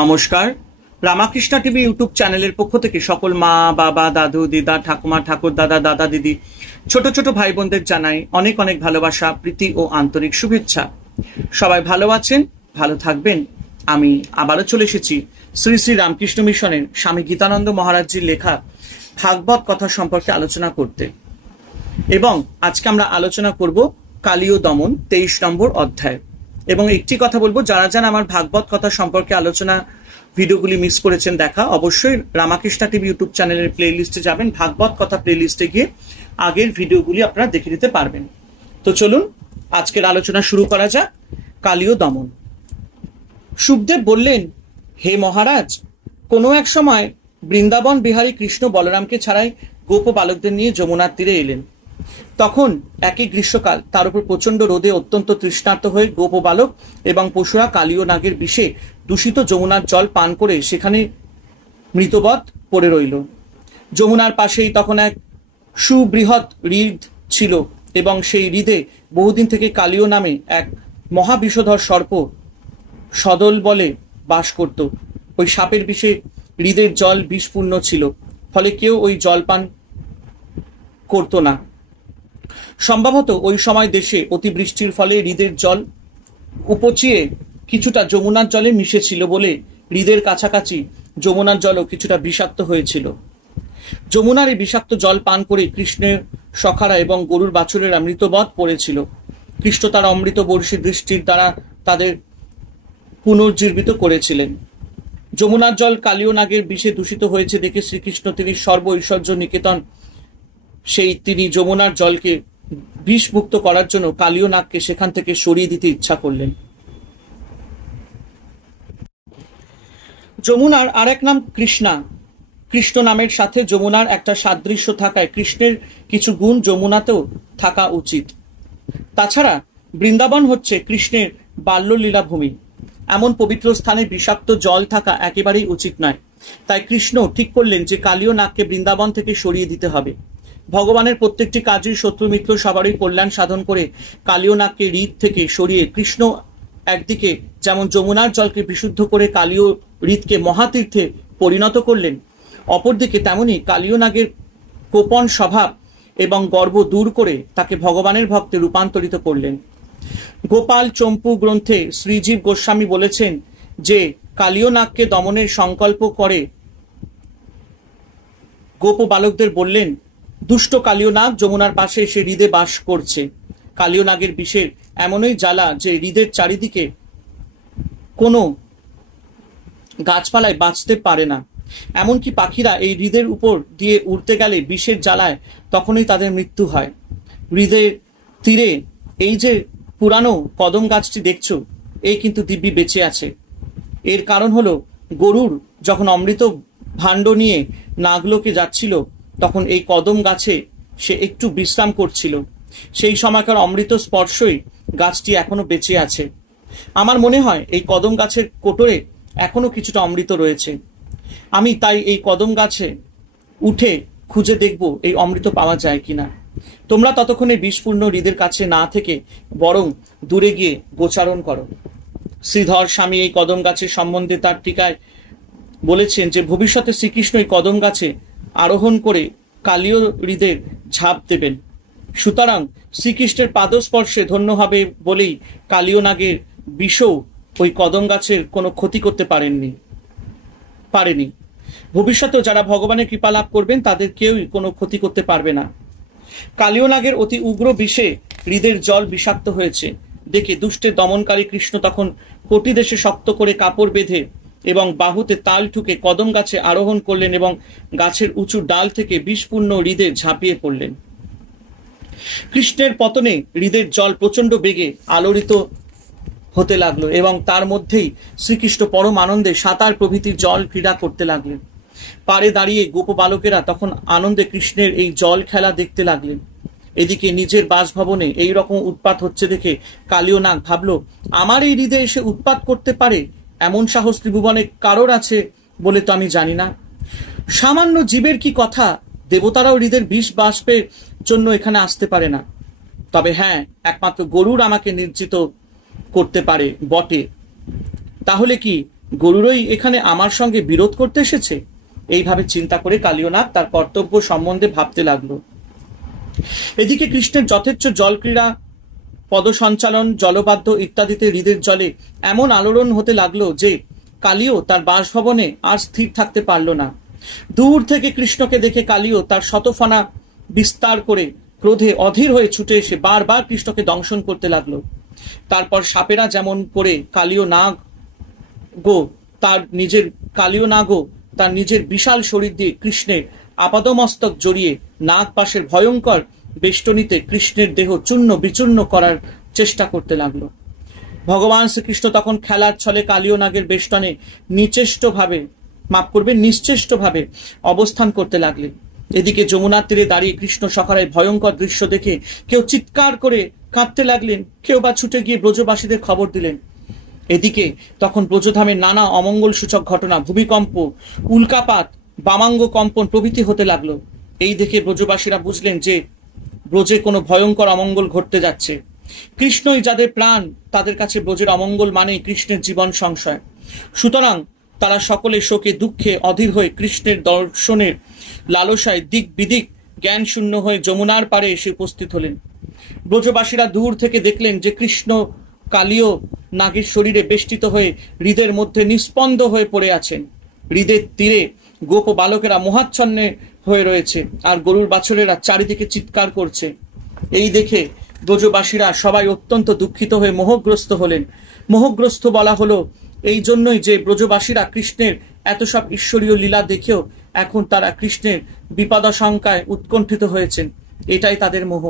নমস্কার। Ramakrishna TV YouTube চ্যানেলের পক্ষ থেকে সকল মা, বাবা, দাদু, দিদা, ঠাকুমা, ঠাকুর দাদা, দাদা, দিদি, ছোট ছোট ভাই বোনদের জানাই অনেক অনেক ভালোবাসা, প্রীতি ও আন্তরিক শুভেচ্ছা। সবাই ভালো আছেন, ভালো থাকবেন। আমি আবারও চলে এসেছি শ্রী শ্রী রামকৃষ্ণ মিশনের স্বামী গীতানন্দ মহারাজজির লেখা ভাগবত কথা সম্পর্কে আলোচনা করতে। এবং আজকে আমরা আলোচনা করব কালীয় দমন 23 নম্বর অধ্যায়। এবং একটি কথা বলবো, যারা যারা আমার ভাগবত কথা সম্পর্কে আলোচনা ভিডিওগুলি মিস করেছেন দেখা, অবশ্যই রামাকৃষ্ণ টিভি ইউটিউব চ্যানেলের প্লে লিস্টে যাবেন, ভাগবত কথা প্লে লিস্টে গিয়ে আগের ভিডিওগুলি আপনারা দেখে নিতে পারবেন। তো চলুন আজকের আলোচনা শুরু করা যাক। কালীয় দমন। সুখদেব বললেন, হে মহারাজ, কোনো এক সময় বৃন্দাবন বিহারী কৃষ্ণ বলরামকে ছাড়াই গোপ বালকদের নিয়ে যমুনার তীরে এলেন। তখন একই গ্রীষ্মকাল, তার উপর প্রচন্ড রোদে অত্যন্ত তৃষ্ণার্ত হয়ে গোপ বালক এবং পশুরা কালীয় নাগের বিষে দূষিত যমুনার জল পান করে সেখানে মৃতবৎ পড়ে রইল। যমুনার পাশেই তখন এক সুবৃহৎ হ্রদ ছিল এবং সেই হ্রদে বহুদিন থেকে কালীয় নামে এক মহাবিষধর সর্প সদল বলে বাস করত। ওই সাপের বিষে হ্রদের জল বিষপূর্ণ ছিল, ফলে কেউ ওই জল পান করত না। সম্ভবত ওই সময় দেশে অতিবৃষ্টির ফলে হ্রদের জল উপচিয়ে কিছুটা যমুনার জলে মিশেছিল বলে হ্রদের কাছাকাছি যমুনার জলও কিছুটা বিষাক্ত হয়েছিল। যমুনার এই বিষাক্ত জল পান করে কৃষ্ণের সখারা এবং গরুর বাছুরেরা মৃতবৎ পড়েছিল। কৃষ্ণ তার অমৃত বর্ষী দৃষ্টির দ্বারা তাদের পুনর্জীবিত করেছিলেন। যমুনার জল কালীয় নাগের বিষে দূষিত হয়েছে দেখে শ্রীকৃষ্ণ তিনি সর্ব ঐশ্বর্য নিকেতন তিনি যমুনার জলকে বিষমুক্ত করার জন্য কালীয় নাগকে সেখান থেকে সরিয়ে দিতে ইচ্ছা করলেন। যমুনার আর এক নাম কৃষ্ণা। কৃষ্ণ নামের সাথে যমুনার একটা সাদৃশ্য থাকায় কৃষ্ণের কিছু গুণ যমুনাতেও থাকা উচিত। তাছাড়া বৃন্দাবন হচ্ছে কৃষ্ণের বাল্যলীলা ভূমি। এমন পবিত্র স্থানে বিষাক্ত জল থাকা একেবারেই উচিত নয়। তাই কৃষ্ণ ঠিক করলেন যে কালীয় নাগকে বৃন্দাবন থেকে সরিয়ে দিতে হবে। ভগবানের প্রত্যেকটি কাজই শত্রু মিত্র সবারই কল্যাণ সাধন করে কালীয় নাগকে হ্রদ থেকে সরিয়ে কৃষ্ণ একদিকে যেমন যমুনার জলকে বিশুদ্ধ করে কালীয় হ্রদকে মহাতীর্থে পরিণত করলেন, অপরদিকে তেমনি কালীয় নাগের কোপন স্বভাব এবং গর্ব দূর করে তাকে ভগবানের ভক্তে রূপান্তরিত করলেন। গোপাল চম্পু গ্রন্থে শ্রীজীব গোস্বামী বলেছেন যে কালীয় নাগকে দমনের সংকল্প করে গোপ বালকদের বললেন, দুষ্ট কালীয় নাগ যমুনার পাশে এসে হ্রদে বাস করছে। কালীয় নাগের বিষের এমনই জ্বালা যে হ্রদের চারিদিকে কোনো গাছপালায় বাঁচতে পারে না। এমনকি পাখিরা এই হ্রদের উপর দিয়ে উড়তে গেলে বিষের জ্বালায় তখনই তাদের মৃত্যু হয়। হ্রদের তীরে এই যে পুরানো কদম গাছটি দেখছো, এই কিন্তু দিব্যি বেঁচে আছে। এর কারণ হলো গরুর যখন অমৃত ভাণ্ড নিয়ে নাগলোকে যাচ্ছিল, তখন এই কদম গাছে সে একটু বিশ্রাম করছিল। সেই সময়কার অমৃত স্পর্শই গাছটি এখনো বেঁচে আছে। আমার মনে হয় এই কদম গাছের কোটরে এখনো কিছুটা অমৃত রয়েছে। আমি তাই এই কদম গাছে উঠে খুঁজে দেখব এই অমৃত পাওয়া যায় কিনা। তোমরা ততক্ষণে বিষপূর্ণ হ্রদের কাছে না থেকে বরং দূরে গিয়ে গোচারণ করো। শ্রীধর স্বামী এই কদম গাছের সম্বন্ধে তার টিকায় বলেছেন যে ভবিষ্যতে শ্রীকৃষ্ণ এই কদম গাছে আরোহণ করে কালীয় হ্রদের ঝাঁপ দেবেন। সুতরাং শ্রীকৃষ্ণের পাদস্পর্শে ধন্য হবে বলেই কালীয় নাগের বিষও ওই কদম গাছের কোনো ক্ষতি করতে পারেনি। ভবিষ্যতেও যারা ভগবানের কৃপা লাভ করবেন তাদের কেউই কোনো ক্ষতি করতে পারবে না। কালীয় নাগের অতি উগ্র বিষে হ্রদের জল বিষাক্ত হয়েছে দেখে দুষ্টের দমনকারী কৃষ্ণ তখন কোটি দেশে শক্ত করে কাপড় বেঁধে এবং বাহুতে তাল ঠুকে কদম গাছে আরোহণ করলেন এবং গাছের উঁচু ডাল থেকে বিষপূর্ণ হ্রদে ঝাঁপিয়ে পড়লেন। কৃষ্ণের পতনে হ্রদের জল প্রচন্ড বেগে আলোড়িত হতে লাগলো এবং তার মধ্যেই শ্রীকৃষ্ণ পরম আনন্দে সাঁতার প্রভৃতির জল ক্রীড়া করতে লাগলেন। পাড়ে দাঁড়িয়ে গোপ বালকেরা তখন আনন্দে কৃষ্ণের এই জল খেলা দেখতে লাগলেন। এদিকে নিজের বাসভবনে এই রকম উৎপাত হচ্ছে দেখে কালীয় নাগ ভাবল, আমার এই হ্রদে এসে উৎপাত করতে পারে এমন সাহস ত্রিভুবনে কারোর আছে বলে তো আমি জানি না। সামান্য জীবের কি কথা, দেবতারাও হ্রদের বিষ বাষ্পের জন্য এখানে আসতে পারে না। তবে হ্যাঁ, একমাত্র গরুর আমাকে নির্জিত করতে পারে বটে। তাহলে কি গরুরই এখানে আমার সঙ্গে বিরোধ করতে এসেছে। এইভাবে চিন্তা করে কালীয় নাগ তার কর্তব্য সম্বন্ধে ভাবতে লাগলো। এদিকে কৃষ্ণের যথেচ্ছ জলক্রীড়া, পদসঞ্চালন, জলবাদ্য ইত্যাদিতে হৃদের জলে এমন আলোড়ন হতে লাগলো যে কালীও তার বাসভবনে আর স্থির থাকতে পারল না। দূর থেকে কৃষ্ণকে দেখে কালীও তার শতফনা বিস্তার করে ক্রোধে অধীর হয়ে ছুটে এসে বারবার কৃষ্ণকে দংশন করতে লাগলো। তারপর সাপেরা যেমন করে কালীয় নাগও তার নিজের বিশাল শরীর দিয়ে কৃষ্ণের আপাদমস্তক জড়িয়ে নাগ পাশের ভয়ঙ্কর বেষ্টনীতে কৃষ্ণের দেহ চূর্ণ বিচূর্ণ করার চেষ্টা করতে লাগলো। ভগবান শ্রীকৃষ্ণ তখন খেলার ছলে কালীয় নাগের বেষ্টনে নিশ্চেষ্টভাবে অবস্থান করতে লাগলেন। এদিকে যমুনার তীরে দাঁড়িয়ে কৃষ্ণ সখারায় ভয়ঙ্কর দৃশ্য দেখে কেউ চিৎকার করে কাঁদতে লাগলেন, কেউ বা ছুটে গিয়ে ব্রজবাসীদের খবর দিলেন। এদিকে তখন ব্রজধামের নানা অমঙ্গল সূচক ঘটনা, ভূমিকম্প, উল্কাপাত, বামাঙ্গ কম্পন প্রভৃতি হতে লাগলো। এই দেখে ব্রজবাসীরা বুঝলেন যে ব্রজে কোনো ভয়ঙ্কর অমঙ্গল ঘটতে যাচ্ছে। কৃষ্ণই যাদের প্রাণ, তাদের কাছে ব্রজের অমঙ্গল মানেই কৃষ্ণের জীবন সংশয়। সুতরাং তারা সকলে শোকে দুঃখে অধীর হয়ে কৃষ্ণের দর্শনের লালসায় দিক বিদিক জ্ঞান শূন্য হয়ে যমুনার পাড়ে এসে উপস্থিত হলেন। ব্রজবাসীরা দূর থেকে দেখলেন যে কৃষ্ণ কালীয় নাগের শরীরে বেষ্টিত হয়ে হৃদের মধ্যে নিস্পন্দ হয়ে পড়ে আছেন। হৃদের তীরে গোপ বালকেরা মোহাচ্ছন্নে হয়ে রয়েছে, আর গরুর বাছুরেরা চারিদিকে চিৎকার করছে। এই দেখে ব্রজবাসীরা সবাই অত্যন্ত দুঃখিত হয়ে মোহগ্রস্ত হলেন। মোহগ্রস্ত বলা হলো এই জন্যই যে ব্রজবাসীরা কৃষ্ণের এত সব ঈশ্বরীয় লীলা দেখেও এখন তারা কৃষ্ণের বিপদাশঙ্কায় উৎকণ্ঠিত হয়েছেন। এটাই তাদের মোহ।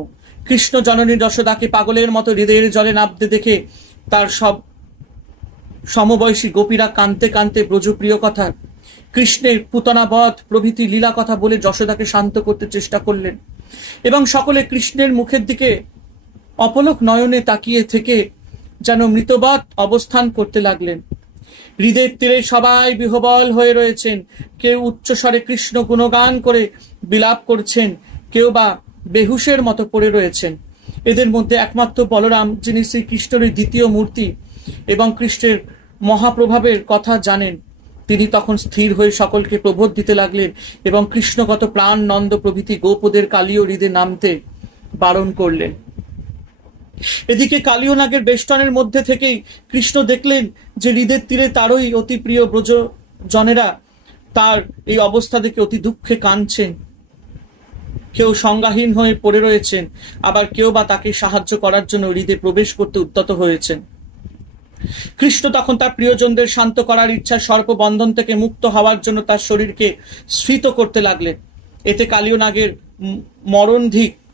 কৃষ্ণ জননী যশোদাকে পাগলের মতো হৃদয়ের জলে নামতে দেখে তার সব সমবয়সী গোপীরা কাঁদতে কাঁদতে ব্রজপ্রিয় কথা, কৃষ্ণের পুতনাবধ প্রভৃতি লীলা কথা বলে যশোদাকে শান্ত করতে চেষ্টা করলেন এবং সকলে কৃষ্ণের মুখের দিকে অপলক নয়নে তাকিয়ে থেকে যেন মৃতবৎ অবস্থান করতে লাগলেন। হৃদের তীরে সবাই বিহ্বল হয়ে রয়েছেন। কেউ উচ্চস্বরে কৃষ্ণ গুণগান করে বিলাপ করছেন, কেউ বা বেহুশের মতো পড়ে রয়েছেন। এদের মধ্যে একমাত্র বলরাম, যিনি শ্রীকৃষ্ণের দ্বিতীয় মূর্তি এবং কৃষ্ণের মহাপ্রভাবের কথা জানেন, তিনি তখন স্থির হয়ে সকলকে প্রবোধ দিতে লাগলেন এবং কৃষ্ণগত প্রাণ, নন্দ প্রভৃতি গোপদের কালীয় হৃদে নামতে বারণ করলেন। এদিকে কালীয় নাগের বেষ্টনের মধ্যে থেকেই কৃষ্ণ দেখলেন যে হৃদের তীরে তারই অতি প্রিয় ব্রজজনেরা তার এই অবস্থা দেখে অতি দুঃখে কাঁদছেন। কেউ সংজ্ঞাহীন হয়ে পড়ে রয়েছেন, আবার কেউ বা তাকে সাহায্য করার জন্য হৃদে প্রবেশ করতে উদ্যত হয়েছেন। কৃষ্ণ তখন তার প্রিয়জনদের শান্ত করার ইচ্ছা সর্পবন্ধন থেকে মুক্ত হওয়ার জন্য তার শরীরকে স্ফীত করতে লাগলেন। এতে কালীয় নাগের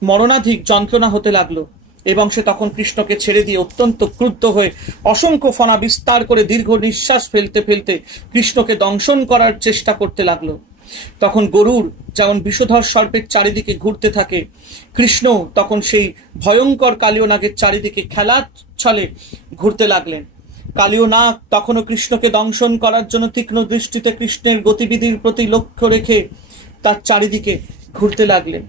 মরণাধিক যন্ত্রণা হতে লাগলো এবং সে তখন কৃষ্ণকে ছেড়ে দিয়ে অত্যন্ত ক্রুদ্ধ হয়ে অসংখ্য ফনা বিস্তার করে দীর্ঘ নিঃশ্বাস ফেলতে ফেলতে কৃষ্ণকে দংশন করার চেষ্টা করতে লাগলো। তখন গরুর যেমন বিষধর সর্পের চারিদিকে ঘুরতে থাকে, কৃষ্ণ তখন সেই ভয়ঙ্কর কালীয় নাগের চারিদিকে খেলার ছলে ঘুরতে লাগলেন। কালীয় নাগ তখনও কৃষ্ণকে দংশন করার জন্য তীক্ষ্ণ দৃষ্টিতে কৃষ্ণের গতিবিধির প্রতি লক্ষ্য রেখে তার চারিদিকে ঘুরতে লাগলেন।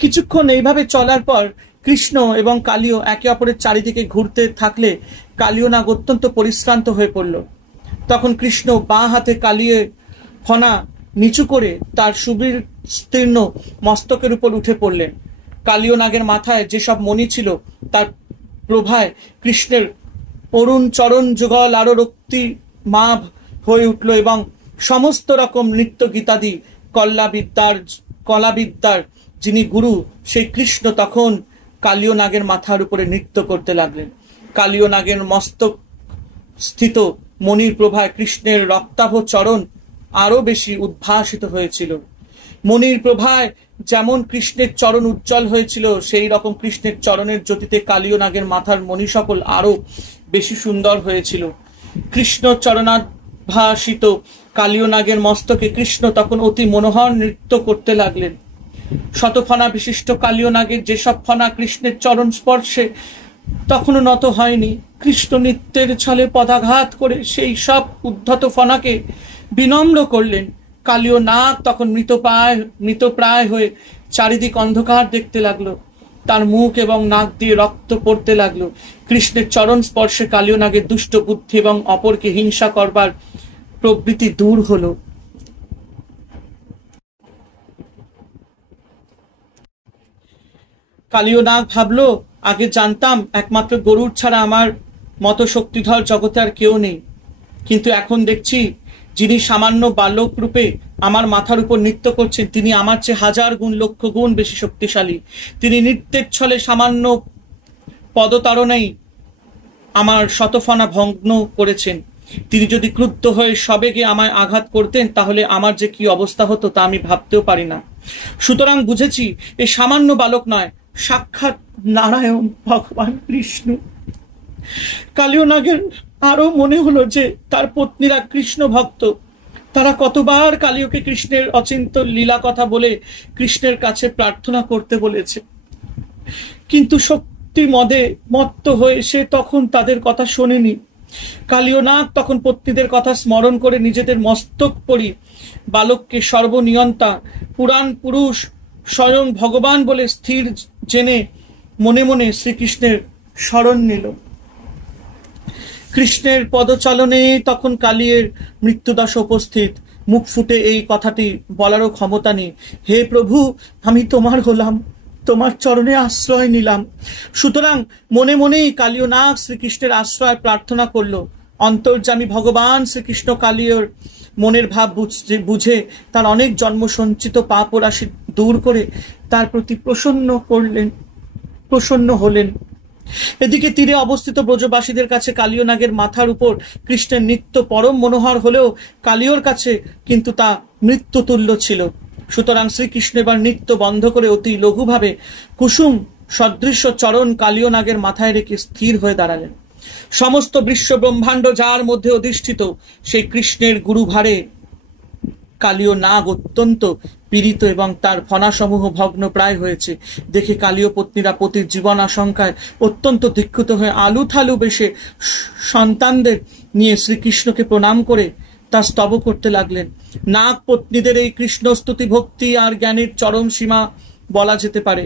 কিছুক্ষণ এইভাবে চলার পর কৃষ্ণ এবং কালীয় একে অপরের চারিদিকে ঘুরতে থাকলে কালীয় নাগ অত্যন্ত পরিশ্রান্ত হয়ে পড়ল। তখন কৃষ্ণ বাঁ হাতে কালীয় ফনা নিচু করে তার সুবিস্তীর্ণ মস্তকের উপর উঠে পড়লেন। কালীয় নাগের মাথায় যেসব মণি ছিল তার প্রভায় কৃষ্ণের অরুণ চরণ যুগল আরো রক্তিমাভ হয়ে উঠল এবং সমস্ত রকম নৃত্য গীতাদি কলাবিদ্যার যিনি গুরু, সেই কৃষ্ণ তখন কালীয় নাগের মাথার উপরে নৃত্য করতে লাগলেন। কালীয় নাগের মস্তক স্থিত মণির প্রভায় কৃষ্ণের রক্তাভ চরণ আরো বেশি উদ্ভাসিত হয়েছিল। মণির প্রভায় যেমন কৃষ্ণের চরণ উজ্জ্বল হয়েছিল, সেই রকম কৃষ্ণের চরণের জ্যোতিতে কালীয় নাগের মাথার মণি সকল আরো বেশি সুন্দর হয়েছিল। কৃষ্ণ চরণাদ্ভাসিত কালীয় নাগের মস্তকে কৃষ্ণ তখন অতি মনোহর নৃত্য করতে লাগলেন। শতফনা বিশিষ্ট কালীয় নাগের যেসব ফনা কৃষ্ণের চরণ স্পর্শে তখনও নত হয়নি, কৃষ্ণ নৃত্যের ছলে পদাঘাত করে সেই সব উদ্ধত ফনাকে বিনম্র করলেন। কালীয় নাগ তখন মৃতপ্রায় হয়ে চারিদিক অন্ধকার দেখতে লাগলো। তার মুখ এবং নাক দিয়ে রক্ত পড়তে লাগলো। কৃষ্ণের চরণ স্পর্শে কালীয় নাগের দুষ্ট বুদ্ধি এবং অপরকে হিংসা করবার প্রবৃত্তি দূর হলো। কালীয় নাগ ভাবলো, আগে জানতাম একমাত্র গরুর ছাড়া আমার মতো শক্তিধর জগতে আর কেউ নেই, কিন্তু এখন দেখছি যিনি সামান্য বালক রূপে আমার মাথার উপর নৃত্য করছেন তিনি আমার চেয়ে হাজার গুণ লক্ষ গুণ বেশি শক্তিশালী। তিনি নৃত্যের ছলে সামান্য পদতাড়নাই আমার শতফনা ভগ্ন করেছেন। তিনি যদি ক্রুদ্ধ হয়ে সবেগে আমায় আঘাত করতেন তাহলে আমার যে কি অবস্থা হতো তা আমি ভাবতেও পারি না। সুতরাং বুঝেছি এ সামান্য বালক নয়, সাক্ষাৎ নারায়ণ ভগবান বিষ্ণু। কালীয় নাগের আরো মনে হলো যে তার পত্নীরা কৃষ্ণ ভক্ত। তারা কতবার কালীয়কে কৃষ্ণের অচিন্ত লীলা কথা বলে কৃষ্ণের কাছে প্রার্থনা করতে বলেছে, কিন্তু শক্তি মদে মত্ত হয়ে সে তখন তাদের কথা শোনেনি। কালীয় নাগ তখন পত্নীদের কথা স্মরণ করে নিজেদের মস্তক পরি বালককে সর্বনিয়ন্তা পুরাণ পুরুষ স্বয়ং ভগবান বলে স্থির জেনে মনে মনে শ্রীকৃষ্ণের শরণ নিল। কৃষ্ণের পদচালনে তখন কালীর মৃত্যুদশা উপস্থিত। মুখ ফুটে এই কথাটি বলারও ক্ষমতা নেই। হে প্রভু, আমি তোমার হলাম, তোমার চরণে আশ্রয় নিলাম। সুতরাং মনে মনেই কালীয় নাগ শ্রীকৃষ্ণের আশ্রয় প্রার্থনা করল। অন্তর্যামী ভগবান শ্রীকৃষ্ণ কালীয়র মনের ভাব বুঝে তার অনেক জন্ম সঞ্চিত পাপ ও রাশি দূর করে তার প্রতি প্রসন্ন হলেন। এদিকে তীরে অবস্থিত ব্রজবাসীদের কাছে কালীয় নাগের মাথার উপর কৃষ্ণের নৃত্য পরম মনোহর হলেও কালীয়র কাছে কিন্তু তা মৃত্যুতুল্য ছিল। সুতরাং শ্রীকৃষ্ণ এবার নৃত্য বন্ধ করে অতি লঘুভাবে কুসুম সদৃশ্য চরণ কালীয় নাগের মাথায় রেখে স্থির হয়ে দাঁড়ালেন। সমস্ত বিশ্ব ব্রহ্মাণ্ড যার মধ্যে অধিষ্ঠিত সেই কৃষ্ণের গুরুভারে কালীয় নাগ অত্যন্ত পীড়িত এবং তার ফণাসমূহ ভগ্ন প্রায় হয়েছে দেখে কালীয় পত্নীরা পতির জীবন আশঙ্কায় অত্যন্ত দীক্ষিত হয়ে আলু থালু বেশে সন্তানদের নিয়ে শ্রীকৃষ্ণকে প্রণাম করে তা স্তব করতে লাগলেন। নাগ পত্নীদের এই কৃষ্ণ স্তুতি ভক্তি আর জ্ঞানের চরম সীমা বলা যেতে পারে।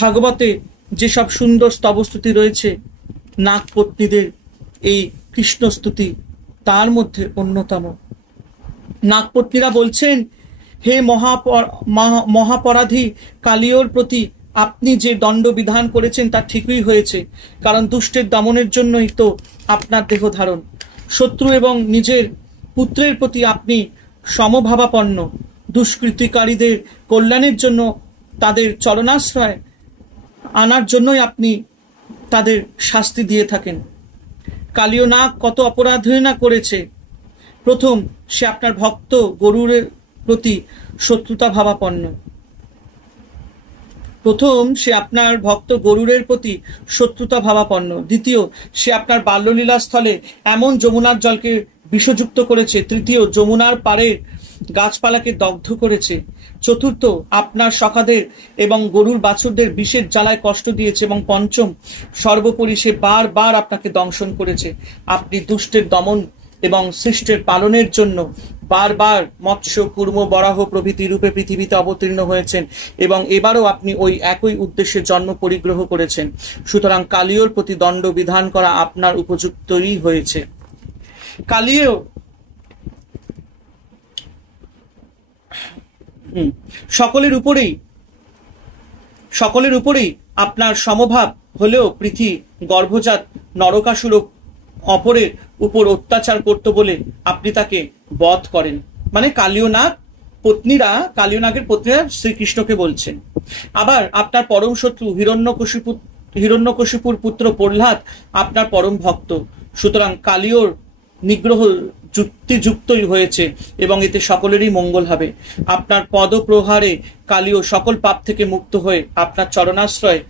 ভাগবতে যেসব সুন্দর স্তবস্তুতি রয়েছে নাগ পত্নীদের এই কৃষ্ণ স্তুতি তার মধ্যে অন্যতম। নাগপত্নীরা বলছেন, হে মহাপরাধী কালীয়র প্রতি আপনি যে দণ্ড বিধান করেছেন তা ঠিকই হয়েছে, কারণ দুষ্টের দমনের জন্যই তো আপনার দেহ ধারণ। শত্রু এবং নিজের পুত্রের প্রতি আপনি সমভাবাপন্ন। দুষ্কৃতিকারীদের কল্যাণের জন্য তাদের চরণাশ্রয় আনার জন্যই আপনি তাদের শাস্তি দিয়ে থাকেন। কালীয় নাগ কত অপরাধ না করেছে। প্রথম, সে আপনার ভক্ত গরুর প্রতি শত্রুতা ভাবাপন্ন। দ্বিতীয়, সে আপনার বাল্যলীলা স্থলে এমন যমুনার জলকে বিষযুক্ত করেছে। তৃতীয়, যমুনার পারে গাছপালাকে দগ্ধ করেছে। চতুর্থ, আপনার সখাদের এবং গরুর বাছুরদের বিষের জ্বালায় কষ্ট দিয়েছে। এবং পঞ্চম, সর্বোপরি সে বারবার আপনাকে দংশন করেছে। আপনি দুষ্টের দমন এবং সৃষ্টের পালনের জন্য বারবার মৎস্য কুর্ম বরাহ প্রভৃতি রূপে পৃথিবীতে অবতীর্ণ হয়েছেন এবং এবারও আপনি ওই একই উদ্দেশ্যে জন্ম পরিগ্রহ করেছেন। সুতরাং কালীয়র প্রতি দণ্ড বিধান করা আপনার উপযুক্তই হয়েছে। কালীয় সকলের উপরেই আপনার সমভাব হলেও পৃথিবী গর্ভজাত নরকাসুর অপরের উপর অত্যাচার করত বলে আপনি তাকে বধ করেন। মানে কালীয় নাগের পত্নীরা শ্রীকৃষ্ণকে বলছেন। আবার আপনার পরম শত্রু হিরণ্যকশিপুর পুত্র প্রহ্লাদ আপনার পরম ভক্ত। সুতরাং কালীয়র নিগ্রহ যুক্তিযুক্তই হয়েছে এবং এতে সকলেরই মঙ্গল হবে। আপনার পদপ্রহারে কালীয় সকল পাপ থেকে মুক্ত হয়ে আপনার চরণাশ্রয়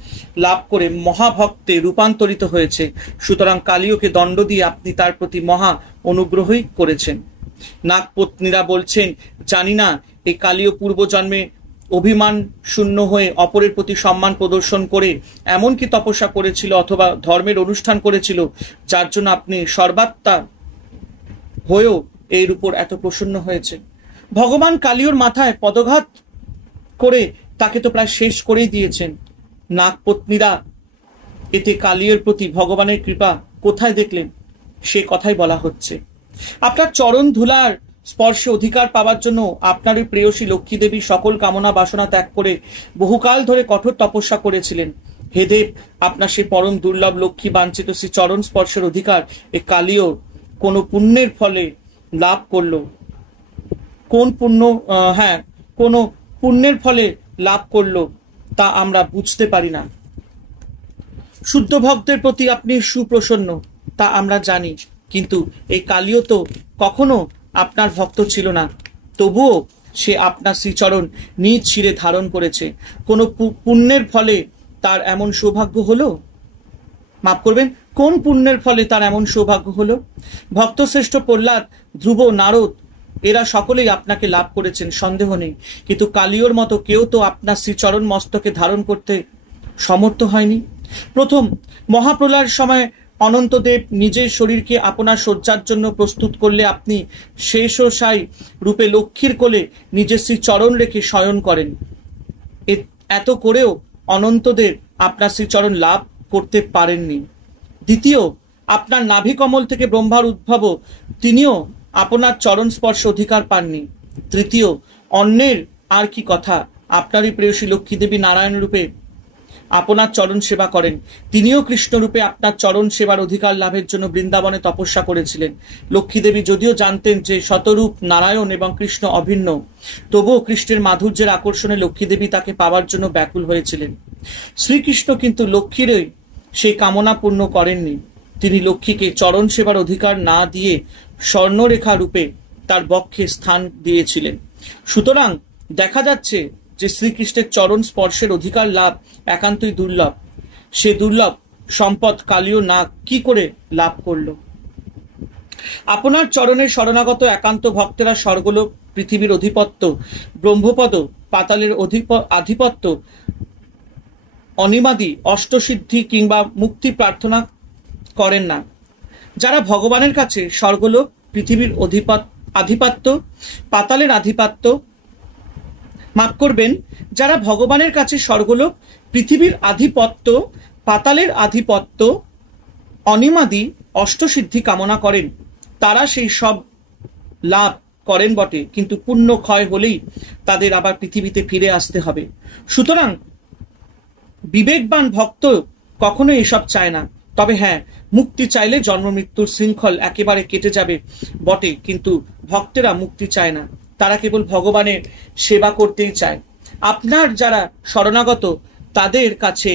লাভ করে মহাভক্তে রূপান্তরিত হয়েছে। সুতরাং কালীয়কে দণ্ড দিয়ে আপনি তার প্রতি মহা অনুগ্রহই করেছেন। নাগপত্নীরা বলছেন, জানি না এই কালীয় পূর্বজন্মে অভিমান শূন্য হয়ে অপরের প্রতি সম্মান প্রদর্শন করে এমন কি তপস্যা করেছিল অথবা ধর্মের অনুষ্ঠান করেছিল যার জন্য আপনি সর্বাত্মা হয়েও এর উপর এত প্রসন্ন হয়েছে। ভগবান কালীয়র মাথায় পদঘাত করে তাকে তো প্রায় শেষ করেই দিয়েছেন। নাগপত্নীরা এতে কালীর প্রতি ভগবানের কৃপা কোথায় দেখলেন, সে কথাই বলা হচ্ছে। আপনার চরণ ধুলার স্পর্শে অধিকার পাওয়ার জন্য আপনার ওই প্রেয়সী লক্ষ্মী দেবী সকল কামনা বাসনা ত্যাগ করে বহুকাল ধরে কঠোর তপস্যা করেছিলেন। হে দেব, আপনার সেই পরম দুর্লভ লক্ষ্মী বাঞ্ছিত শ্রী চরণ স্পর্শের অধিকার এ কালীয় কোন পুণ্যের ফলে লাভ করলো। কোন পুণ্য, কোন পুণ্যের ফলে লাভ করলো তা আমরা বুঝতে পারি না। শুদ্ধ ভক্তের প্রতি আপনি সুপ্রসন্ন তা আমরা জানি, কিন্তু এই কালীও তো কখনো আপনার ভক্ত ছিল না, তবুও সে আপনার শ্রীচরণ নিজ শিরে ধারণ করেছে। কোনো পুণ্যের ফলে তার এমন সৌভাগ্য হলো? মাফ করবেন, কোন পুণ্যের ফলে তার এমন সৌভাগ্য হলো? ভক্তশ্রেষ্ঠ প্রহ্লাদ, ধ্রুব, নারদ এরা সকলেই আপনাকে লাভ করেছেন, সন্দেহ নেই, কিন্তু কালীয়র মতো কেউ তো আপনার শ্রীচরণ মস্তকে ধারণ করতে সমর্থ হয়নি। প্রথম মহাপ্রলয়ের সময় অনন্তদেব নিজের শরীরকে আপনার শয্যার জন্য প্রস্তুত করলে আপনি শেষশায়ী রূপে লক্ষ্মীর কোলে নিজের শ্রীচরণ রেখে শয়ন করেন। এত করেও অনন্তদেব আপনার শ্রীচরণ লাভ করতে পারেননি। দ্বিতীয়, আপনার নাভিকমল থেকে ব্রহ্মার উদ্ভব, তিনিও আপনার চরণ স্পর্শ অধিকার পাননি। তৃতীয়, অন্যের আর কি কথা, আপনারই প্রেয়সী লক্ষ্মী দেবী নারায়ণ রূপে আপনার চরণ সেবা করেন। তিনিও কৃষ্ণ রূপে আপনার চরণ সেবার অধিকার লাভের জন্য বৃন্দাবনে তপস্যা করেছিলেন। লক্ষ্মী দেবী যদিও জানতেন যে শতরূপ নারায়ণ এবং কৃষ্ণ অভিন্ন, তবুও কৃষ্ণের মাধুর্যের আকর্ষণে লক্ষ্মী দেবী তাকে পাওয়ার জন্য ব্যাকুল হয়েছিলেন। শ্রীকৃষ্ণ কিন্তু লক্ষ্মীরই সেই কামনা পূর্ণ করেননি। তিনি লক্ষ্মীকে চরণ সেবার অধিকার না দিয়ে স্বর্ণরেখা রূপে তার বক্ষে স্থান দিয়েছিলেন। সুতরাং দেখা যাচ্ছে যে শ্রীকৃষ্ণের চরণ স্পর্শের অধিকার লাভ একান্তই দুর্লভ। সে দুর্লভ সম্পদ কালীয় না কি করে লাভ করল? আপনার চরণের শরণাগত একান্ত ভক্তেরা স্বর্গলোক, পৃথিবীর অধিপত্য, ব্রহ্মপদ, পাতালের আধিপত্য, অনিমাদি অষ্টসিদ্ধি কিংবা মুক্তি প্রার্থনা করেন না। যারা ভগবানের কাছে স্বর্গলোক, পৃথিবীর আধিপত্য, পাতালের আধিপত্য, মাফ করবেন, যারা ভগবানের কাছে স্বর্গলোক, পৃথিবীর আধিপত্য, পাতালের আধিপত্য, অনিমাদি অষ্টসিদ্ধি কামনা করেন, তারা সেই সব লাভ করেন বটে, কিন্তু পুণ্য ক্ষয় হলেই তাদের আবার পৃথিবীতে ফিরে আসতে হবে। সুতরাং বিবেকবান ভক্ত কখনো এসব চায় না। তবে হ্যাঁ, মুক্তি চাইলে জন্ম মৃত্যুর শৃঙ্খল একেবারে কেটে যাবে বটে, কিন্তু ভক্তেরা মুক্তি চায় না, তারা কেবল ভগবানের সেবা করতেই চায়। আপনার যারা শরণাগত তাদের কাছে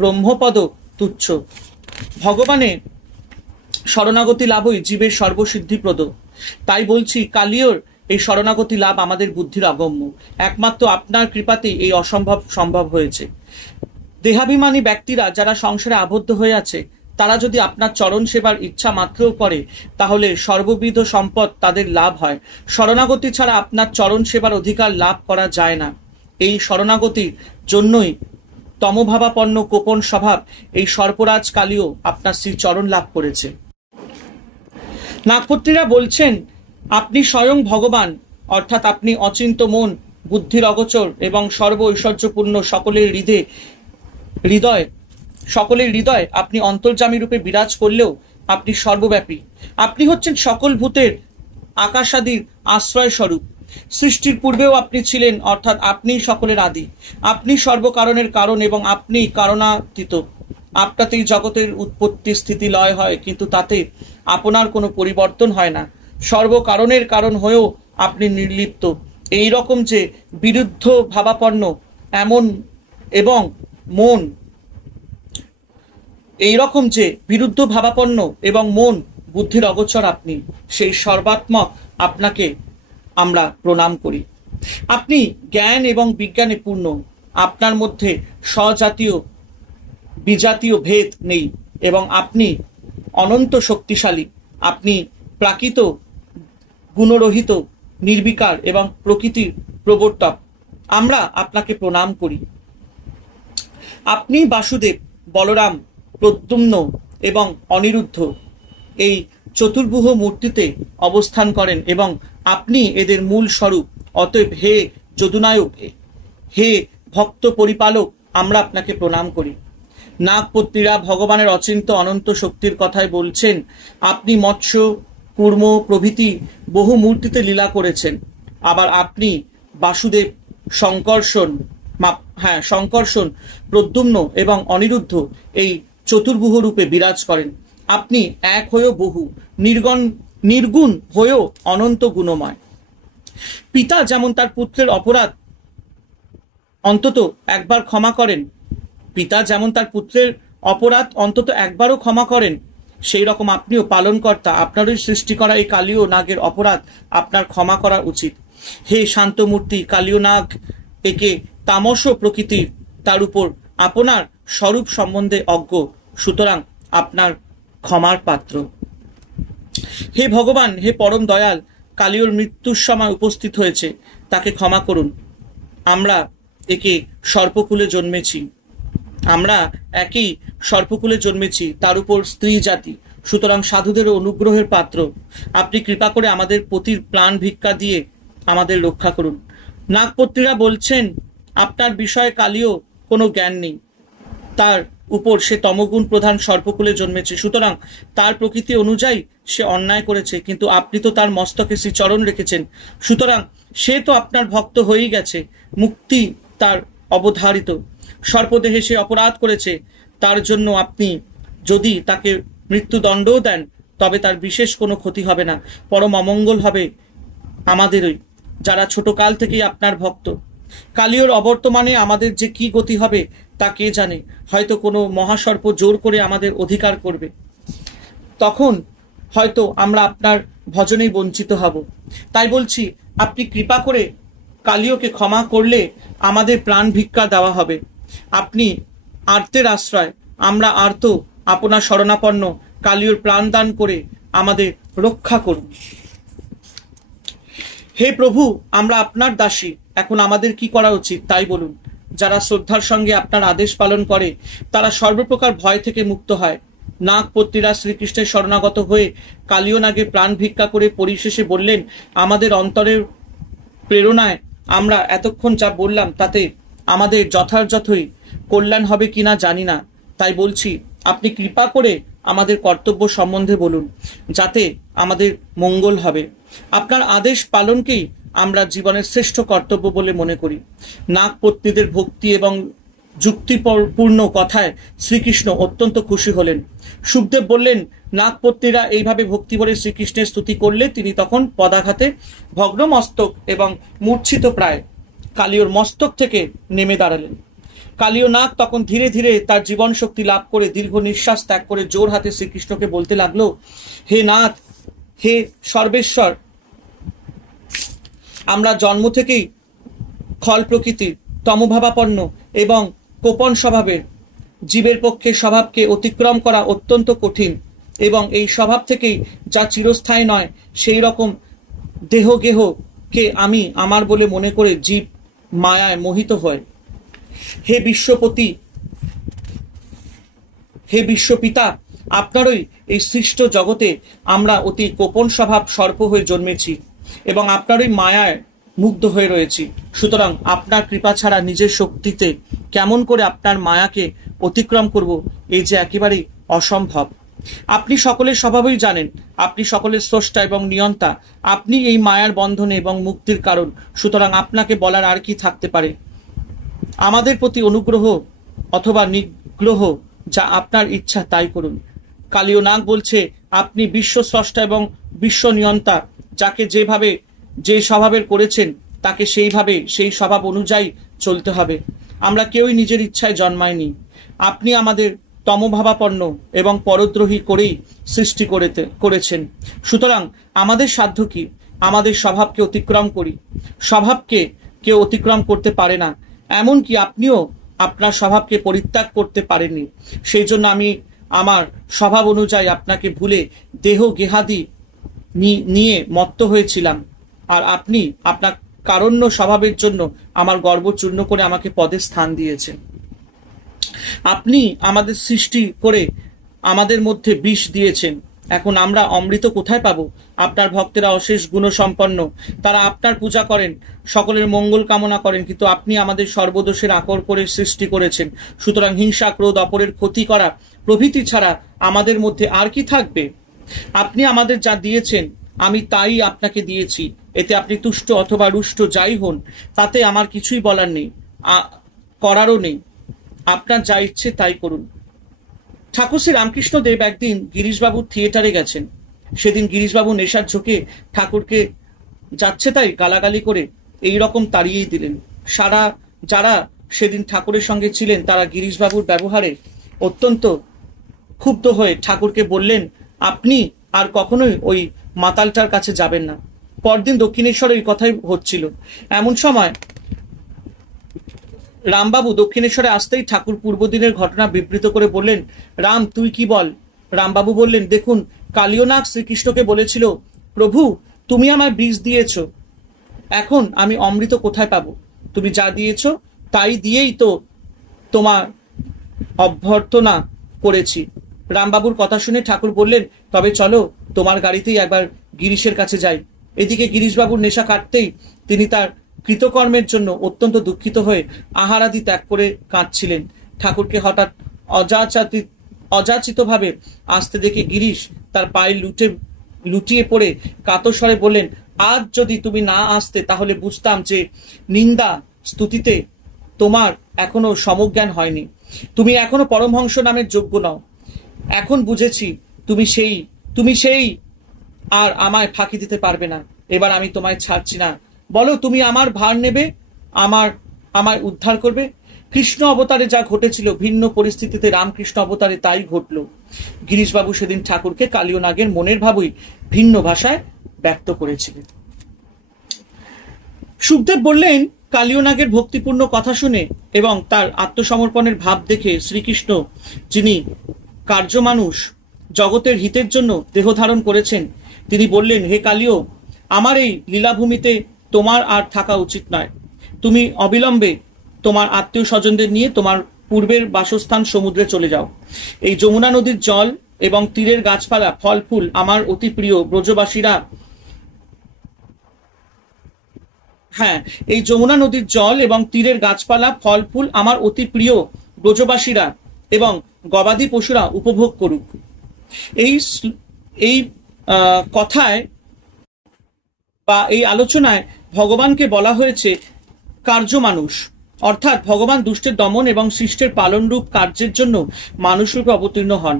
ব্রহ্মপদ তুচ্ছ। ভগবানের শরণাগতি লাভই জীবের সর্বসিদ্ধিপ্রদ। তাই বলছি, কালীয়র এই শরণাগতি লাভ আমাদের বুদ্ধির অগম্য। একমাত্র আপনার কৃপাতেই এই অসম্ভব সম্ভব হয়েছে। দেহাভিমানী ব্যক্তিরা যারা সংসারে আবদ্ধ হয়ে আছে, তারা যদি আপনার চরণ সেবার ইচ্ছা মাত্রও করে, তাহলে সর্ববিধ সম্পদ তাদের লাভ হয়। শরণাগতি ছাড়া আপনার চরণ সেবার অধিকার লাভ করা যায় না। এই শরণাগতির জন্যই তমভাবাপন্ন কোপন স্বভাব এই সর্পরাজ কালীও আপনার শ্রী চরণ লাভ করেছে। নাগপত্নীরা বলছেন, আপনি স্বয়ং ভগবান, অর্থাৎ আপনি অচিন্ত মন, বুদ্ধির অগোচর এবং সর্ব ঐশ্বর্যপূর্ণ, সকলের হৃদয় আপনি অন্তর্যামী রূপে বিরাজ করলেও আপনি সর্বব্যাপী। আপনি হচ্ছেন সকল ভূতের আকাশাদির আশ্রয় স্বরূপ। সৃষ্টির পূর্বেও আপনি ছিলেন, অর্থাৎ আপনিই সকলের আদি। আপনি সর্বকারণের কারণ এবং আপনি কারণাতীত। আপনাতেই জগতের উৎপত্তি, স্থিতি, লয় হয়, কিন্তু তাতে আপনার কোনো পরিবর্তন হয় না। সর্বকারণের কারণ হয়েও আপনি নির্লিপ্ত। এই রকম যে বিরুদ্ধ ভাবাপন্ন এবং মন বুদ্ধির অগোচর আপনি, সেই সর্বাত্মক আপনাকে আমরা প্রণাম করি। আপনি জ্ঞান এবং বিজ্ঞানে পূর্ণ। আপনার মধ্যে স্বজাতীয় বিজাতীয় ভেদ নেই এবং আপনি অনন্ত শক্তিশালী। আপনি প্রাকৃত, গুণরহিত, নির্বিকার এবং প্রকৃতির প্রবর্তক। আমরা আপনাকে প্রণাম করি। আপনি বাসুদেব, বলরাম, প্রদ্যুম্ন এবং অনিরুদ্ধ এই চতুর্ভুজ মূর্তিতে অবস্থান করেন এবং আপনি এদের মূল স্বরূপ। অতএব হে যদুনায়ক, হে ভক্ত পরিপালক, আমরা আপনাকে প্রণাম করি। নাগপত্নীরা ভগবানের অচিন্ত অনন্ত শক্তির কথাই বলছেন। আপনি মৎস্য, কূর্ম প্রভৃতি বহু মূর্তিতে লীলা করেছেন। আবার আপনি বাসুদেব, শঙ্কর্ষণ, প্রদ্যুম্ন এবং অনিরুদ্ধ এই চতুর্ভুহ রূপে বিরাজ করেন। আপনি এক হয়েও বহু, নির্গুণ হয়েও অনন্ত গুণময়। পিতা যেমন তার পুত্রের অপরাধ অন্তত একবার ক্ষমা করেন, একবারও ক্ষমা করেন, সেই রকম আপনিও পালনকর্তা, আপনারই সৃষ্টি করা এই কালীয় নাগের অপরাধ আপনার ক্ষমা করা উচিত। হে শান্তমূর্তি, কালীয় নাগ একে তামস প্রকৃতির, তার উপর আপনার স্বরূপ সম্বন্ধে অজ্ঞ, সুতরাং আপনার ক্ষমার পাত্র। হে ভগবান, হে পরম দয়াল, কালীয়র মৃত্যুর সময় উপস্থিত হয়েছে, তাকে ক্ষমা করুন। আমরা একই সর্পকুলে জন্মেছি, তার উপর স্ত্রী জাতি, সুতরাং সাধুদের অনুগ্রহের পাত্র। আপনি কৃপা করে আমাদের পতির প্রাণ ভিক্ষা দিয়ে আমাদের রক্ষা করুন। নাগপত্নীরা বলছেন আপনার বিষয়ে কালীয় কোনো জ্ঞান নেই, তার উপর সে তমগুণ প্রধান সর্পকুলে জন্মেছে, সুতরাং তার প্রকৃতি অনুযায়ী সে অন্যায় করেছে, কিন্তু আপনি তো তার মস্তকে শ্রীচরণ রেখেছেন, সুতরাং সে তো আপনার ভক্ত হয়েই গেছে, মুক্তি তার অবধারিত। সর্পদেহে সে অপরাধ করেছে, তার জন্য আপনি যদি তাকে মৃত্যুদণ্ডও দেন তবে তার বিশেষ কোনো ক্ষতি হবে না, পরম অমঙ্গল হবে আমাদেরই, যারা ছোট কাল থেকেই আপনার ভক্ত। কালীয়র অবর্তমানে আমাদের যে কি গতি হবে তা কে জানে, হয়তো কোনো মহাসর্প জোর করে আমাদের অধিকার করবে, তখন হয়তো আমরা আপনার ভজনেই বঞ্চিত হব। তাই বলছি, আপনি কৃপা করে কালীয়কে ক্ষমা করলে আমাদের প্রাণ ভিক্ষা দেওয়া হবে। আপনি আর্তের আশ্রয়, আমরা আর্ত, আপনার শরণাপন্ন, কালীয়র প্রাণ দান করে আমাদের রক্ষা করুন। হে প্রভু, আমরা আপনার দাসী, এখন আমাদের কি করা উচিত তাই বলুন। যারা শ্রদ্ধার সঙ্গে আপনার আদেশ পালন করে তারা সর্বপ্রকার ভয় থেকে মুক্ত হয়। নাগপত্নীরা শ্রীকৃষ্ণের শরণাগত হয়ে কালীয় নাগের প্রাণ ভিক্ষা করে পরিশেষে বললেন, আমাদের অন্তরের প্রেরণায় আমরা এতক্ষণ যা বললাম তাতে আমাদের যথাযথই কল্যাণ হবে কিনা জানি না, তাই বলছি আপনি কৃপা করে আমাদের কর্তব্য সম্বন্ধে বলুন, যাতে আমাদের মঙ্গল হবে। আপনার আদেশ পালনকেই আমরা জীবনের শ্রেষ্ঠ কর্তব্য বলে মনে করি। নাগপত্নীদের ভক্তি এবং যুক্তিপূর্ণ কথায় শ্রীকৃষ্ণ অত্যন্ত খুশি হলেন। সুখদেব বললেন, নাগপত্নীরা এইভাবে ভক্তি ভরে শ্রীকৃষ্ণের স্তুতি করলে তিনি তখন পদাঘাতে ভগ্ন মস্তক এবং মূর্ছিত প্রায় কালীয়র মস্তক থেকে নেমে দাঁড়ালেন। কালীয় নাগ তখন ধীরে ধীরে তার জীবন শক্তি লাভ করে দীর্ঘ নিঃশ্বাস ত্যাগ করে জোর হাতে শ্রীকৃষ্ণকে বলতে লাগলো, হে নাথ, হে সর্বেশ্বর, আমরা জন্ম থেকেই খল প্রকৃতির, তমভাবাপন্ন এবং কোপন স্বভাবের। জীবের পক্ষে স্বভাবকে অতিক্রম করা অত্যন্ত কঠিন, এবং এই স্বভাব থেকেই যা চিরস্থায়ী নয় সেই রকম দেহগেহকে আমি আমার বলে মনে করে জীব মায়ায় মোহিত হয়। হে বিশ্বপতি, হে বিশ্বপিতা, আপনারই এই সৃষ্ট জগতে আমরা অতি গোপন স্বভাব সর্প হয়ে জন্মেছি এবং আপনারই মায়ায় মুগ্ধ হয়ে রয়েছি। সুতরাং আপনার কৃপা ছাড়া নিজের শক্তিতে কেমন করে আপনার মায়াকে অতিক্রম করব, এই যে একেবারেই অসম্ভব। আপনি সকলের স্বভাবই জানেন, আপনি সকলের স্রষ্টা এবং নিয়ন্তা, আপনি এই মায়ার বন্ধনে এবং মুক্তির কারণ, সুতরাং আপনাকে বলার আর কি থাকতে পারে। আমাদের প্রতি অনুগ্রহ অথবা নিগ্রহ যা আপনার ইচ্ছা তাই করুন। কালীয় নাগ বলছে, আপনি বিশ্ব স্রষ্টা এবং বিশ্ব নিয়ন্তা, যাকে যেভাবে যে স্বভাবের করেছেন তাকে সেইভাবে সেই স্বভাব অনুযায়ী চলতে হবে। আমরা কেউই নিজের ইচ্ছায় জন্মায়নি, আপনি আমাদের তমভাবাপন্ন এবং পরদ্রোহী করেই সৃষ্টি করেছেন। সুতরাং আমাদের সাধ্য কি, আমাদের স্বভাবকে অতিক্রম করি। স্বভাবকে কেউ অতিক্রম করতে পারে না, এমনকি আপনিও আপনার স্বভাবকে পরিত্যাগ করতে পারেননি। সেই জন্য আমি আমার স্বভাব অনুযায়ী আপনাকে ভুলে দেহ গেহাদি নিয়ে মত্ত হয়েছিলাম, আর আপনি আপনার কারণ্য স্বভাবের জন্য আমার গর্ব চূর্ণ করে আমাকে পদে স্থান দিয়েছেন। আপনি আমাদের সৃষ্টি করে আমাদের মধ্যে বিষ দিয়েছেন, এখন আমরা অমৃত কোথায় পাবো? আপনার ভক্তেরা অশেষ গুণসম্পন্ন, তারা আপনার পূজা করেন, সকলের মঙ্গল কামনা করেন, কিন্তু আপনি আমাদের সর্বদোষের আকর করে সৃষ্টি করেছেন। সুতরাং হিংসা, ক্রোধ, অপরের ক্ষতি করা প্রভৃতি ছাড়া আমাদের মধ্যে আর কি থাকবে? আপনি আমাদের যা দিয়েছেন আমি তাই আপনাকে দিয়েছি, এতে আপনি তুষ্ট অথবা রুষ্ট যাই হন তাতে আমার কিছুই বলার নেই, করারও নেই। আপনার যা ইচ্ছে তাই করুন। ঠাকুর শ্রী রামকৃষ্ণ দেব একদিন গিরিশবাবুর থিয়েটারে গেছেন। সেদিন গিরিশবাবু নেশার ঝোঁকে ঠাকুরকে যাচ্ছে তাই গালাগালি করে এই রকম তাড়িয়েই দিলেন। যারা সেদিন ঠাকুরের সঙ্গে ছিলেন তারা গিরিশবাবুর ব্যবহারে অত্যন্ত ক্ষুব্ধ হয়ে ঠাকুরকে বললেন, আপনি আর কখনোই ওই মাতালটার কাছে যাবেন না। পরদিন দক্ষিণেশ্বরে ওই কথাই হচ্ছিল। এমন সময় রামবাবু দক্ষিণেশ্বরে আসতেই ঠাকুর পূর্বদিনের ঘটনা বিবৃত করে বললেন, রাম তুই কি বল? রামবাবু বললেন, দেখুন, কালিয়নাগ শ্রীকৃষ্ণকে বলেছিল, প্রভু তুমি আমার বিষ দিয়েছ, এখন আমি অমৃত কোথায় পাবো? তুমি যা দিয়েছ তাই দিয়েই তো তোমার অভ্যর্থনা করেছি। রামবাবুর কথা শুনে ঠাকুর বললেন, তবে চলো তোমার গাড়িতেই একবার গিরিশের কাছে যাই। এদিকে গিরিশবাবুর নেশা কাটতেই তিনি তার কৃতকর্মের জন্য অত্যন্ত দুঃখিত হয়ে আহারাদি ত্যাগ করে কাঁদছিলেন। ঠাকুরকে হঠাৎ অযাচিতভাবে আসতে দেখে গিরিশ তার পায়ে লুটিয়ে পড়ে কাতস্বরে বললেন, আজ যদি তুমি না আসতে তাহলে বুঝতাম যে নিন্দা স্তুতিতে তোমার এখনো সমজ্ঞান হয়নি, তুমি এখনো পরমহংস নামের যোগ্য নও। এখন বুঝেছি তুমি সেই আর আমায় ফাঁকি দিতে পারবে না। এবার আমি তোমায় ছাড়ছি না। বলো তুমি আমার ভার নেবে, আমায় উদ্ধার করবে। কৃষ্ণ অবতারে যা ঘটেছিল ভিন্ন পরিস্থিতিতে রামকৃষ্ণ অবতারে তাই ঘটল। গিরিশবাবু সেদিন ঠাকুরকে কালিয়নাগের মনের ভাবই ভিন্ন ভাষায় ব্যক্ত করেছিলেন। সুখদেব বললেন, কালিয়নাগের ভক্তিপূর্ণ কথা শুনে এবং তার আত্মসমর্পণের ভাব দেখে শ্রীকৃষ্ণ, যিনি কার্য মানুষ, জগতের হিতের জন্য দেহ ধারণ করেছেন, তিনি বললেন, হে কালিয়, আমার এই লীলাভূমিতে তোমার আর থাকা উচিত নয়। তুমি অবিলম্বে তোমার আত্মীয় স্বজনদের নিয়ে তোমার পূর্বের বাসস্থান সমুদ্রে চলে যাও। এই যমুনা নদীর জল এবং তীরের গাছপালা, ফল ফুল আমার অতি প্রিয় ব্রজবাসীরা এই যমুনা নদীর জল এবং তীরের গাছপালা, ফল ফুল আমার অতি প্রিয় ব্রজবাসীরা এবং গবাদি পশুরা উপভোগ করুক। এই কথায় বা এই আলোচনায় ভগবানকে বলা হয়েছে কার্য মানুষ, অর্থাৎ ভগবান দুষ্টের দমন এবং শিষ্টের পালনরূপ কার্যের জন্য মানুষরূপে অবতীর্ণ হন,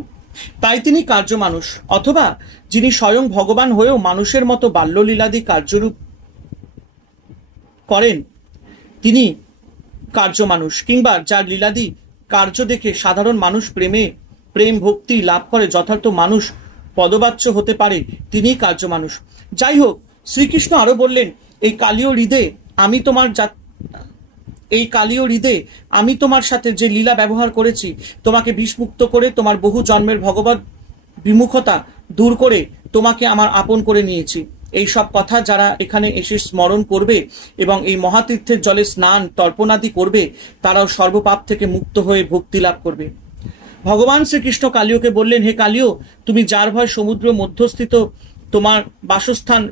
তাই তিনি কার্য মানুষ। অথবা যিনি স্বয়ং ভগবান হয়েও মানুষের মতো বাল্যলীলাদি কার্যরূপ করেন তিনি কার্য মানুষ, কিংবা যার লীলাদি কার্য দেখে সাধারণ মানুষ প্রেম ভক্তি লাভ করে যথার্থ মানুষ পদবাচ্য হতে পারে, তিনি কার্য মানুষ। যাই হোক, শ্রীকৃষ্ণ আরো বললেন, এই কালীয় হৃদে আমি তোমার সাথে যে লীলা ব্যবহার করেছি, তোমাকে বিষমুক্ত করে তোমার বহু জন্মের ভগবত বিমুখতা দূর করে তোমাকে আমার আপন করে নিয়েছি। এই সব কথা যারা এখানে এসে স্মরণ করবে এবং এই মহাতীর্থের জলে স্নান তর্পণাদি করবে, তারাও সর্বপাপ থেকে মুক্ত হয়ে ভক্তি লাভ করবে। ভগবান শ্রীকৃষ্ণ কালিয়কে বললেন, হে কালিয়, তুমি যার ভয় সমুদ্র মধ্যস্থিত তোমার বাসস্থান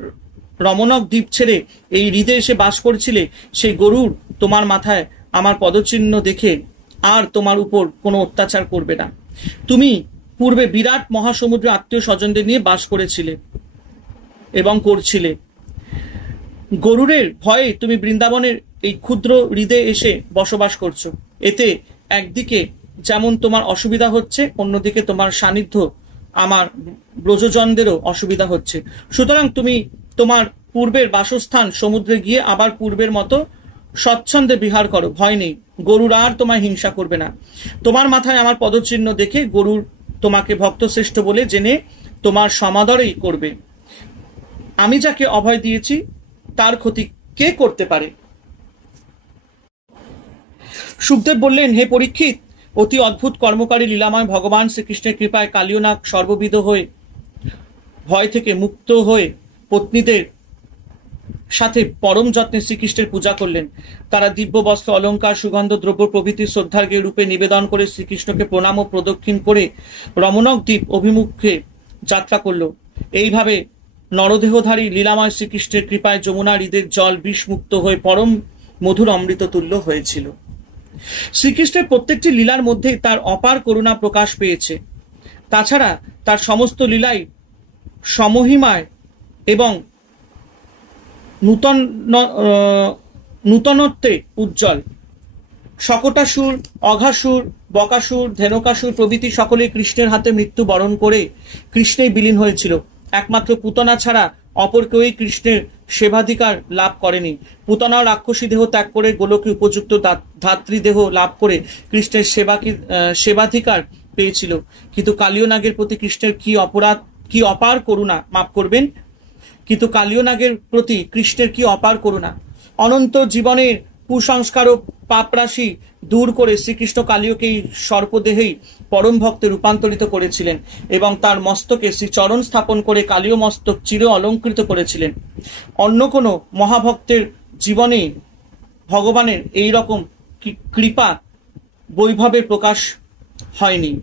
রমণক দ্বীপ ছেড়ে এই হৃদয়ে এসে বাস করেছিলে, সেই গরুর তোমার মাথায় আমার পদচিহ্ন দেখে আর তোমার উপর কোনো অত্যাচার করবে না। তুমি পূর্বে বিরাট মহাসমুদ্রে আত্মীয় স্বজনদের নিয়ে বাস করেছিলে এবং করছিলে। গরুরের ভয়ে তুমি বৃন্দাবনের এই ক্ষুদ্র হৃদয়ে এসে বসবাস করছো। এতে একদিকে যেমন তোমার অসুবিধা হচ্ছে, অন্যদিকে তোমার সান্নিধ্য আমার ব্রজজনদেরও অসুবিধা হচ্ছে। সুতরাং তুমি তোমার পূর্বের বাসস্থান সমুদ্রে গিয়ে আবার পূর্বের মতো স্বচ্ছন্দে বিহার করো, ভয় নেই। গরুর আর তোমায় হিংসা করবে না। তোমার মাথায় আমার পদচিহ্ন দেখে গরুর তোমাকে ভক্তশ্রেষ্ঠ বলে জেনে তোমার সমাদরেই করবে। আমি যাকে অভয় দিয়েছি তার ক্ষতি কে করতে পারে? সুখদেব বললেন, হে পরীক্ষিত, অতি অদ্ভুত কর্মকারী লীলাময় ভগবান শ্রীকৃষ্ণের কৃপায় কালিয়নাগ সর্ববিধ হয়ে ভয় থেকে মুক্ত হয়ে পত্নীদের সাথে পরম যত্নে শ্রীকৃষ্ণের পূজা করলেন। তারা দিব্য বস্ত্র, অলঙ্কার, সুগন্ধ দ্রব্য প্রভৃতি শ্রদ্ধার্ঘ্য রূপে নিবেদন করে শ্রীকৃষ্ণকে প্রণাম ও প্রদক্ষিণ করে রমণক দ্বীপ অভিমুখে যাত্রা করলো। এইভাবে নরদেহধারী লীলাময় শ্রীকৃষ্ণের কৃপায় যমুনা হ্রদের জল বিষমুক্ত হয়ে পরম মধুর অমৃত তুল্য হয়েছিল। শ্রীকৃষ্ণের প্রত্যেকটি লীলার মধ্যেই তার অপার করুণা প্রকাশ পেয়েছে। তাছাড়া তার সমস্ত লীলাই সমহিমায় এবং নূতনত্বে উজ্জ্বল। শকটাসুর, অঘাসুর, বকাসুর, ধেনুকাসুর প্রভৃতি সকলে কৃষ্ণের হাতে মৃত্যু বরণ করে কৃষ্ণেই বিলীন হয়েছিল। একমাত্র পুতনা ছাড়া অপর কেউই কৃষ্ণের সেবাধিকার লাভ করেনি। পুতনাও রাক্ষসী দেহ ত্যাগ করে গোলকে উপযুক্ত ধাত্রী দেহ লাভ করে কৃষ্ণের সেবাধিকার পেয়েছিল। কিন্তু কালীয় নাগের প্রতি কৃষ্ণের কি অপার করুণা, মাফ করবেন, কিন্তু কালীয় নাগের প্রতি কৃষ্ণের কি অপার করুণা। অনন্ত জীবনের কুসংস্কার ও পাপরাশি দূর করে শ্রীকৃষ্ণ কালীয়কে এই সর্পদেহেই পরম ভক্তে রূপান্তরিত করেছিলেন এবং তার মস্তকে শ্রীচরণ স্থাপন করে কালীয় মস্তক চির অলঙ্কৃত করেছিলেন। অন্য কোনো মহাভক্তের জীবনে ভগবানের এই রকম কৃপা বৈভবের প্রকাশ হয়নি।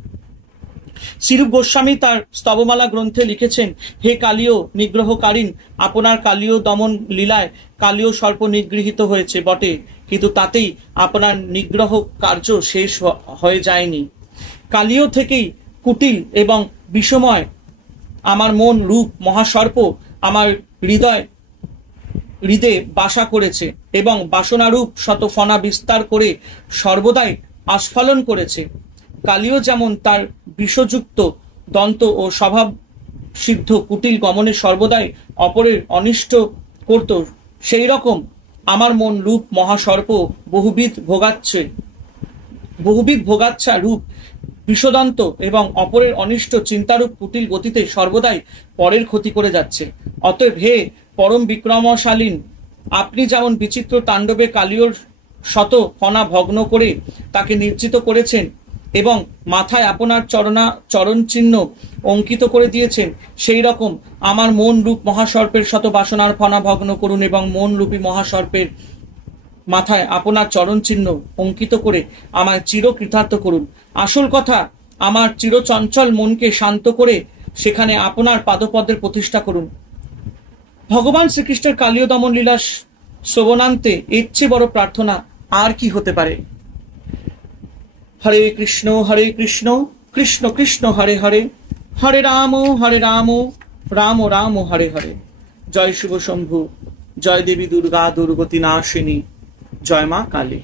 শ্রীরূপ গোস্বামী তার স্তবমালা গ্রন্থে লিখেছেন, হে কালীয় নিগ্রহকারীন, আপনার কালীয় দমন লীলায় কালীয় সর্প নিগৃহীত হয়েছে বটে, কিন্তু তাতেই আপনার নিগ্রহ কার্য শেষ হয়ে যায়নি। কালীয় থেকেই কুটিল এবং বিষময় আমার মন রূপ মহাসর্প আমার হৃদে বাসা করেছে এবং বাসনারূপ শত ফনা বিস্তার করে সর্বদাই আস্ফালন করেছে। কালীয় যেমন তার বিষযুক্ত দন্ত ও স্বভাব সিদ্ধ কুটিল গমনে সর্বদাই অপরের অনিষ্ট করত, সেই রকম আমার মন রূপ মহাসর্প বহুবিধ ভোগাচ্ছা রূপ বিষদন্ত এবং অপরের অনিষ্ট চিন্তারূপ কুটিল গতিতে সর্বদাই পরের ক্ষতি করে যাচ্ছে। অতএব হে পরম বিক্রমশালীন, আপনি যেমন বিচিত্র তাণ্ডবে কালীয়র শত ফনা ভগ্ন করে তাকে নির্জিত করেছেন এবং মাথায় আপনার চরণ চিহ্ন অঙ্কিত করে দিয়েছেন, সেই রকম আমার মন রূপ মহাসর্পের শত বাসনার ফনা ভগ্ন করুন এবং মন রূপী মহাসর্পের মাথায় আপনার চরণ চিহ্ন অঙ্কিত করে আমায় চির কৃতার্থ করুন। আসল কথা, আমার চিরচঞ্চল মনকে শান্ত করে সেখানে আপনার পাদপদ্মের প্রতিষ্ঠা করুন। ভগবান শ্রীকৃষ্ণের কালীয় দমন লীলা শ্রবণান্তে এর চেয়ে বড় প্রার্থনা আর কি হতে পারে। হরে কৃষ্ণ কৃষ্ণ কৃষ্ণ হরে হরে, হরে রাম রাম রাম হরে হরে। জয় শিব শম্ভু, জয় দেবী দুর্গা দুর্গতি নাশিনী, জয় মা কালী।